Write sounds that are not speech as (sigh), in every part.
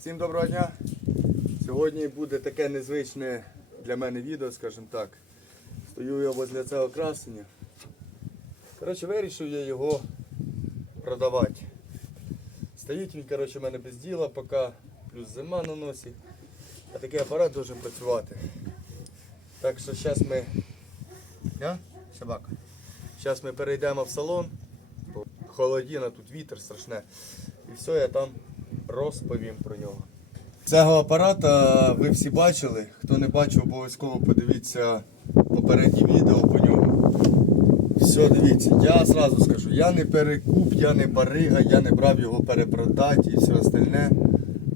Всім доброго дня! Сьогодні буде таке незвичне для мене відео, скажімо так. Стою я возле цього красення. Коротше, вирішив я його продавати. Стоїть він, коротше, в мене без діла, поки плюс зима на носі. А такий апарат дуже працювати. Так що зараз ми. Я? Собака. Зараз ми перейдемо в салон. Холодіна, тут вітер страшне. І все, я там розповім про нього. Цього апарата ви всі бачили. Хто не бачив, обов'язково подивіться попереднє відео по ньому. Все, дивіться, я зразу скажу, я не перекуп, я не барига, я не брав його перепродати і все остальне.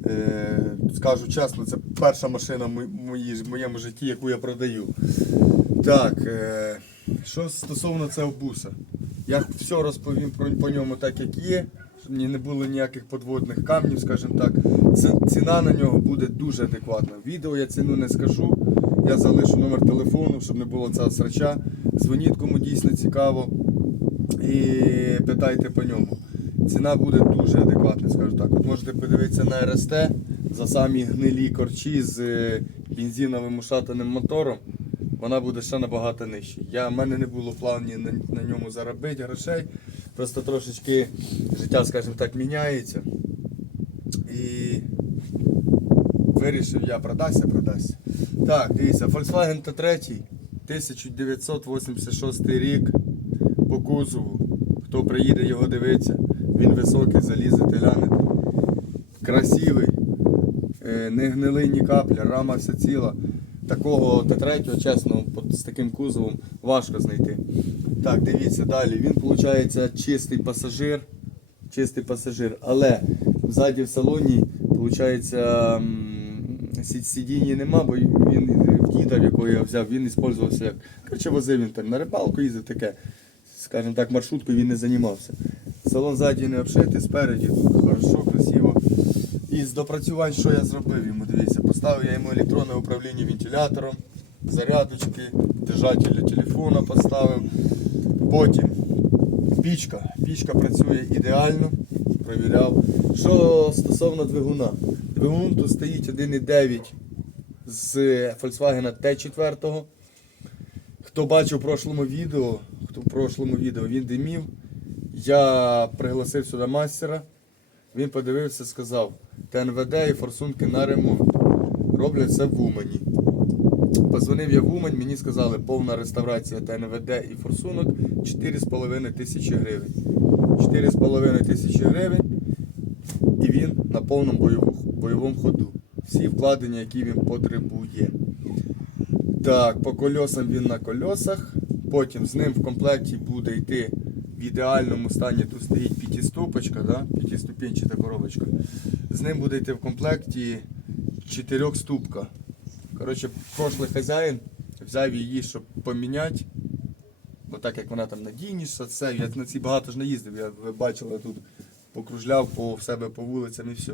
Е, скажу чесно, це перша машина в моєму житті, яку я продаю. Так, е, що стосовно цього буса. Я все розповім про, по ньому так, як є, не було ніяких подводних камнів, скажімо так. Ціна на нього буде дуже адекватна. Відео я ціну не скажу. Я залишу номер телефону, щоб не було цього срача. Дзвоніть, кому дійсно цікаво. І питайте по ньому. Ціна буде дуже адекватна, скажу так. От можете подивитися на РСТ за самі гнилі корчі з е, бензиновим ушатаним мотором. Вона буде ще набагато нижча. Я, в мене не було планів на, на ньому заробити грошей. Просто трошечки життя, скажімо так, міняється. І вирішив я продасться, продасться. Так, дивіться, Volkswagen T3, 1986 рік по кузову. Хто приїде його дивитися, він високий, залізете, глянете. Красивий, е, не гнилий ні капля, рама вся ціла. Такого Т3, чесно, з таким кузовом важко знайти. Так, дивіться далі. Він виходить чистий пасажир. Чистий пасажир. Але ззаді в салоні, виходить, сидіння нема, бо він діда, якого я взяв, він використовувався як. Коротше, возив він там на рибалку їздив таке. Скажімо так, маршруткою він не займався. Салон ззаді не обшитий, спереді хорошо, красиво. І з допрацювань, що я зробив йому, дивіться, поставив я йому електронне управління вентилятором, зарядочки, держатель для телефона поставив. Потім пічка. Пічка працює ідеально, провіряв. Що стосовно двигуна. Двигун тут стоїть 1,9 з Volkswagen T4. Хто бачив в прошлому відео, хто в прошлому відео він димів, я пригласив сюди мастера. Він подивився, сказав, ТНВД і форсунки на ремонт. Роблять це в Умані. Позвонив я в Умань, мені сказали, повна реставрація ТНВД і форсунок 4,5 тисячі гривень. 4,5 тисячі гривень і він на повному бойову- бойовому ходу. Всі вкладення, які він потребує. Так, по кольосам він на кольосах. Потім з ним в комплекті буде йти ідеальному стані. Тут стоїть п'ятиступочка, да? п'ятиступенчата коробочка. З ним буде йти в комплекті чотирьохступка. Коротше, прошлий хазяїн взяв її, щоб поміняти. Бо так як вона там надійніша, все. Я на цій багато ж не їздив. Я ви бачили тут покружляв по в себе по вулицям і все.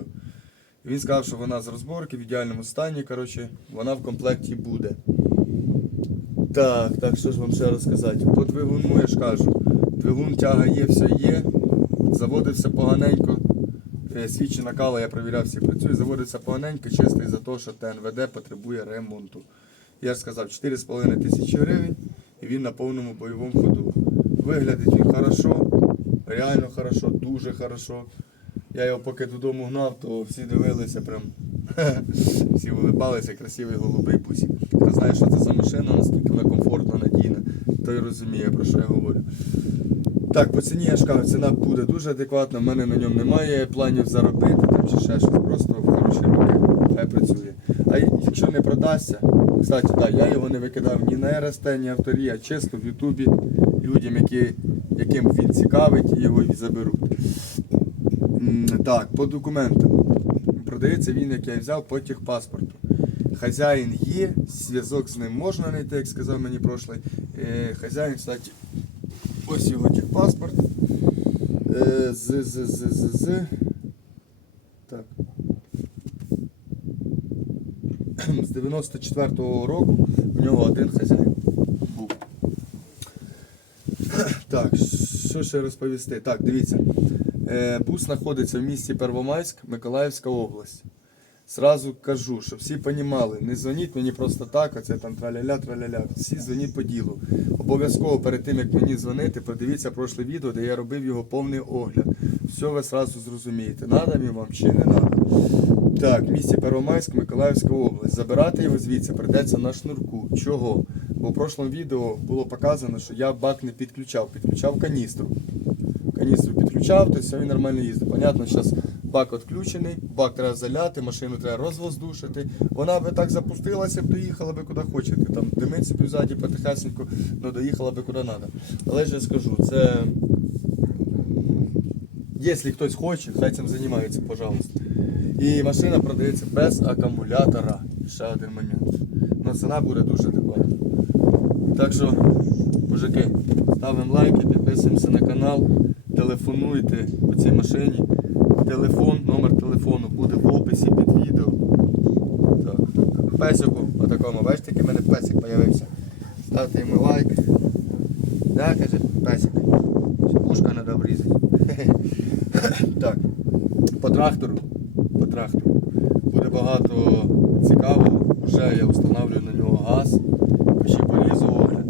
Він сказав, що вона з розборки в ідеальному стані. Коротше, вона в комплекті буде. Так, так що ж вам ще розказати? По двигуну я ж кажу. Двигун тяга є, все є. Заводився поганенько. Е, Свічі накала я перевіряв, всі працює. Заводиться поганенько, чисто із-за того, що ТНВД потребує ремонту. Я ж сказав, 4,5 тисячі гривень і він на повному бойовому ходу. Виглядить він хорошо, реально хорошо, дуже хорошо. Я його поки додому гнав, то всі дивилися прям. (laughs) Всі вилипалися, красивий голубий бусик. Хто знає, що це за машина, наскільки вона комфортна, надійна, той розуміє, про що я говорю. Так, по ціні я ж кажу, ціна буде дуже адекватна, в мене на ньому немає планів заробити там чи ще щось. Просто в хороші руки, хай працює. А якщо не продасться, кстати, так, я його не викидав ні на РСТ, ні авторі, а чисто в Ютубі людям, які, яким він цікавить, його і заберуть. Так, по документам. Продається він, як я взяв, по техпаспорту. Хазяїн є, зв'язок з ним можна знайти, як сказав мені прошлий. Е, Хазяїн, кстати, ось його техпаспорт. Е, З, з, з, з, з. Так. З 94-го року в нього один хазяїн був. Так, що ще розповісти? Так, дивіться. Е, Бус знаходиться в місті Первомайськ, Миколаївська область. Сразу кажу, щоб всі понімали, не дзвоніть мені просто так, а це там траля-ля, траля-ля. Всі дзвоніть по ділу. Обов'язково перед тим, як мені дзвонити, подивіться прошле відео, де я робив його повний огляд. Все ви сразу зрозумієте, надо він вам чи не надо. Так, місті Первомайськ, Миколаївська область. Забирати його звідси прийдеться на шнурку. Чого? Бо в прошлому відео було показано, що я бак не підключав, підключав каністру. Каністру підключав, то все він нормально їздить. Понятно, зараз бак відключений, бак треба заляти, машину треба розвоздушити. Вона би так запустилася б, доїхала би куди хочете. Там димить собі ззаді потихесенько, ну доїхала би куди треба. Але ж я скажу, це. Якщо хтось хоче, хай цим займається, пожалуйста. І машина продається без акумулятора. Ще один момент. Ну ціна буде дуже адекватна. Так що, мужики, ставимо лайки, підписуємося на канал, телефонуйте по цій машині. Телефон, номер телефону буде в описі під відео. Так. Песику, отакому, бачите, який в мене песик з'явився. Ставте йому лайк. Да, каже, песик. Ще Ушка треба обрізати. Так. По трактору. По трактору. Буде багато цікавого. Вже я встановлюю на нього газ. Ще полізу огляд.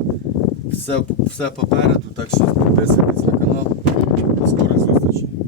Все, все попереду, так що підписуйтесь на канал. Зустрічей.